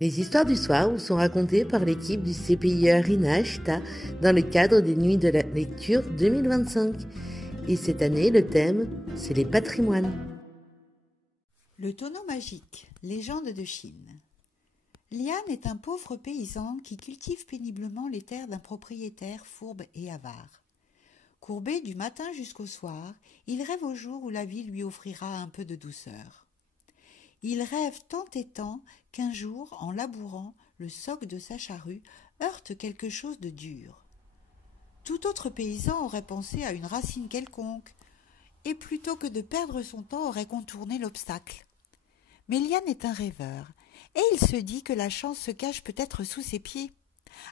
Les histoires du soir vous sont racontées par l'équipe du CPIE Rina Ashta dans le cadre des Nuits de la Lecture 2025. Et cette année, le thème, c'est les patrimoines. Le tonneau magique, légende de Chine. Lian est un pauvre paysan qui cultive péniblement les terres d'un propriétaire fourbe et avare. Courbé du matin jusqu'au soir, il rêve au jour où la vie lui offrira un peu de douceur. Il rêve tant et tant qu'un jour, en labourant, le soc de sa charrue heurte quelque chose de dur. Tout autre paysan aurait pensé à une racine quelconque, et plutôt que de perdre son temps aurait contourné l'obstacle. Mais Lian est un rêveur, et il se dit que la chance se cache peut-être sous ses pieds.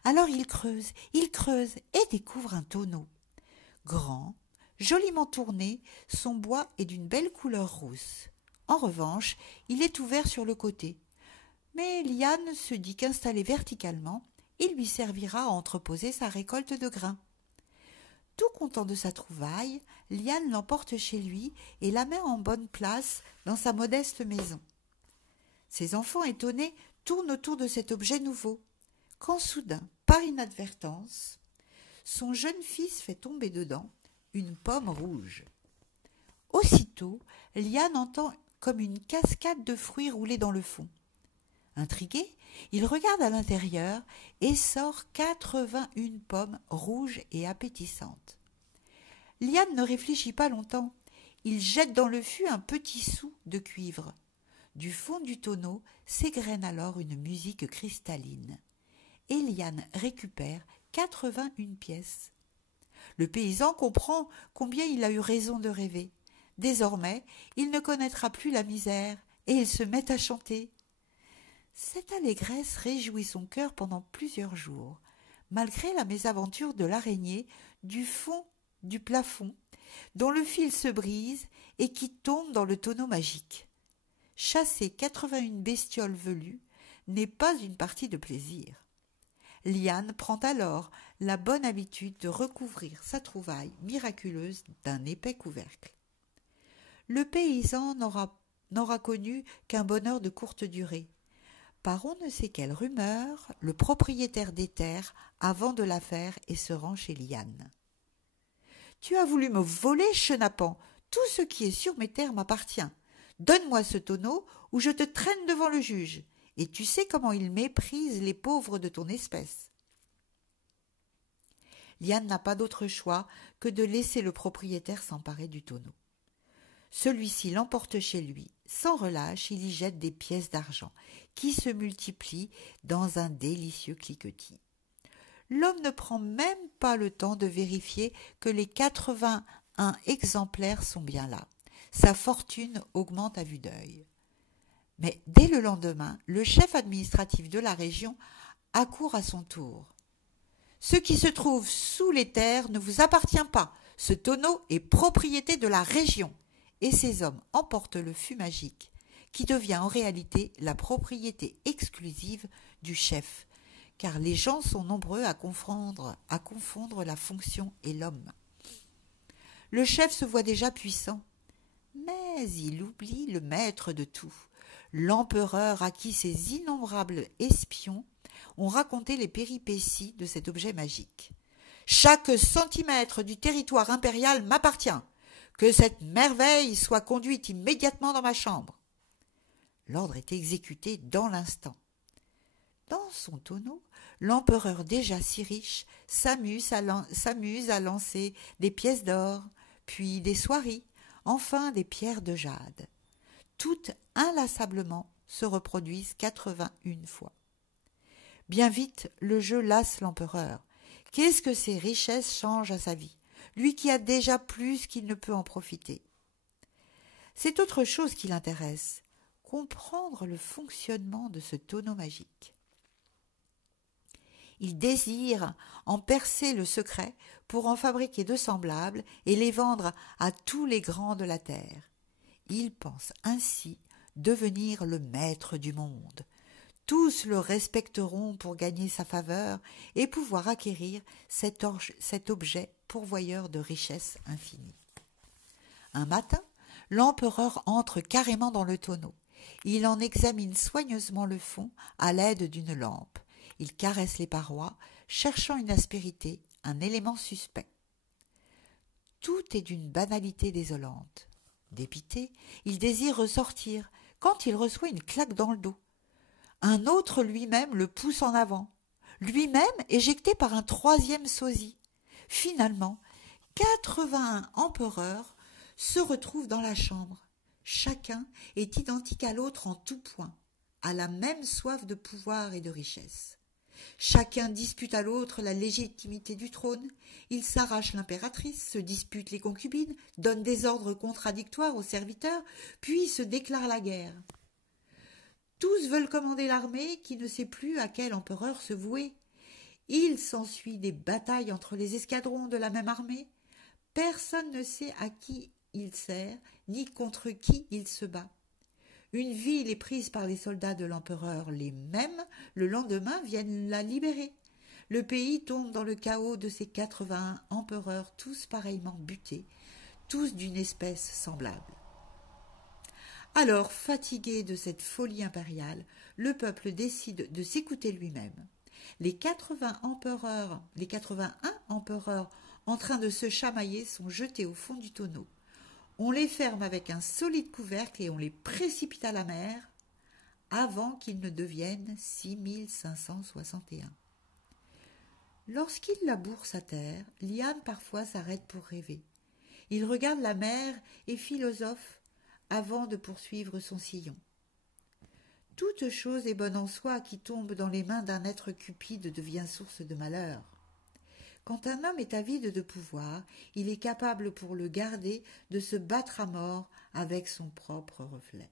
Alors il creuse et découvre un tonneau. Grand, joliment tourné, son bois est d'une belle couleur rousse. En revanche, il est ouvert sur le côté. Mais Lian se dit qu'installé verticalement, il lui servira à entreposer sa récolte de grains. Tout content de sa trouvaille, Lian l'emporte chez lui et la met en bonne place dans sa modeste maison. Ses enfants étonnés tournent autour de cet objet nouveau, quand soudain, par inadvertance, son jeune fils fait tomber dedans une pomme rouge. Aussitôt, Lian entend comme une cascade de fruits rouler dans le fond. Intrigué, il regarde à l'intérieur et sort 81 pommes rouges et appétissantes. Lian ne réfléchit pas longtemps. Il jette dans le fût un petit sou de cuivre. Du fond du tonneau s'égrène alors une musique cristalline. Et Lian récupère 81 pièces. Le paysan comprend combien il a eu raison de rêver. Désormais, il ne connaîtra plus la misère et il se met à chanter. Cette allégresse réjouit son cœur pendant plusieurs jours, malgré la mésaventure de l'araignée du fond du plafond, dont le fil se brise et qui tombe dans le tonneau magique. Chasser 81 bestioles velues n'est pas une partie de plaisir. Lian prend alors la bonne habitude de recouvrir sa trouvaille miraculeuse d'un épais couvercle. Le paysan n'aura connu qu'un bonheur de courte durée. Par on ne sait quelle rumeur, le propriétaire des terres a vent de l'affaire et se rend chez Lian. « Tu as voulu me voler, chenapan. Tout ce qui est sur mes terres m'appartient. Donne-moi ce tonneau ou je te traîne devant le juge. Et tu sais comment il méprise les pauvres de ton espèce. » Lian n'a pas d'autre choix que de laisser le propriétaire s'emparer du tonneau. Celui-ci l'emporte chez lui. Sans relâche, il y jette des pièces d'argent qui se multiplient dans un délicieux cliquetis. L'homme ne prend même pas le temps de vérifier que les 81 exemplaires sont bien là. Sa fortune augmente à vue d'œil. Mais dès le lendemain, le chef administratif de la région accourt à son tour. « Ce qui se trouve sous les terres ne vous appartient pas. Ce tonneau est propriété de la région. » Et ces hommes emportent le fût magique, qui devient en réalité la propriété exclusive du chef, car les gens sont nombreux à confondre la fonction et l'homme. Le chef se voit déjà puissant, mais il oublie le maître de tout, l'empereur à qui ses innombrables espions ont raconté les péripéties de cet objet magique. « Chaque centimètre du territoire impérial m'appartient. Que cette merveille soit conduite immédiatement dans ma chambre. » L'ordre est exécuté dans l'instant. Dans son tonneau, l'empereur déjà si riche s'amuse à lancer des pièces d'or, puis des soieries, enfin des pierres de jade. Toutes inlassablement se reproduisent 81 fois. Bien vite, le jeu lasse l'empereur. Qu'est-ce que ces richesses changent à sa vie, lui qui a déjà plus qu'il ne peut en profiter? C'est autre chose qui l'intéresse, comprendre le fonctionnement de ce tonneau magique. Il désire en percer le secret pour en fabriquer de semblables et les vendre à tous les grands de la terre. Il pense ainsi devenir le maître du monde. Tous le respecteront pour gagner sa faveur et pouvoir acquérir cet objet pourvoyeur de richesses infinies. Un matin, l'empereur entre carrément dans le tonneau. Il en examine soigneusement le fond à l'aide d'une lampe. Il caresse les parois, cherchant une aspérité, un élément suspect. Tout est d'une banalité désolante. Dépité, il désire ressortir, quand il reçoit une claque dans le dos. Un autre lui-même le pousse en avant, lui-même éjecté par un troisième sosie. Finalement, 81 empereurs se retrouvent dans la chambre. Chacun est identique à l'autre en tout point, a la même soif de pouvoir et de richesse. Chacun dispute à l'autre la légitimité du trône, il s'arrache l'impératrice, se dispute les concubines, donne des ordres contradictoires aux serviteurs, puis se déclare la guerre. Tous veulent commander l'armée qui ne sait plus à quel empereur se vouer. Il s'ensuit des batailles entre les escadrons de la même armée. Personne ne sait à qui il sert, ni contre qui il se bat. Une ville est prise par les soldats de l'empereur, les mêmes, le lendemain, viennent la libérer. Le pays tombe dans le chaos de ces 81 empereurs, tous pareillement butés, tous d'une espèce semblable. Alors, fatigué de cette folie impériale, le peuple décide de s'écouter lui-même. Les 81 empereurs en train de se chamailler sont jetés au fond du tonneau. On les ferme avec un solide couvercle et on les précipite à la mer avant qu'ils ne deviennent 6561. Lorsqu'il laboure sa terre, Liane parfois s'arrête pour rêver. Il regarde la mer et philosophe avant de poursuivre son sillon. Toute chose est bonne en soi qui tombe dans les mains d'un être cupide devient source de malheur. Quand un homme est avide de pouvoir, il est capable pour le garder de se battre à mort avec son propre reflet.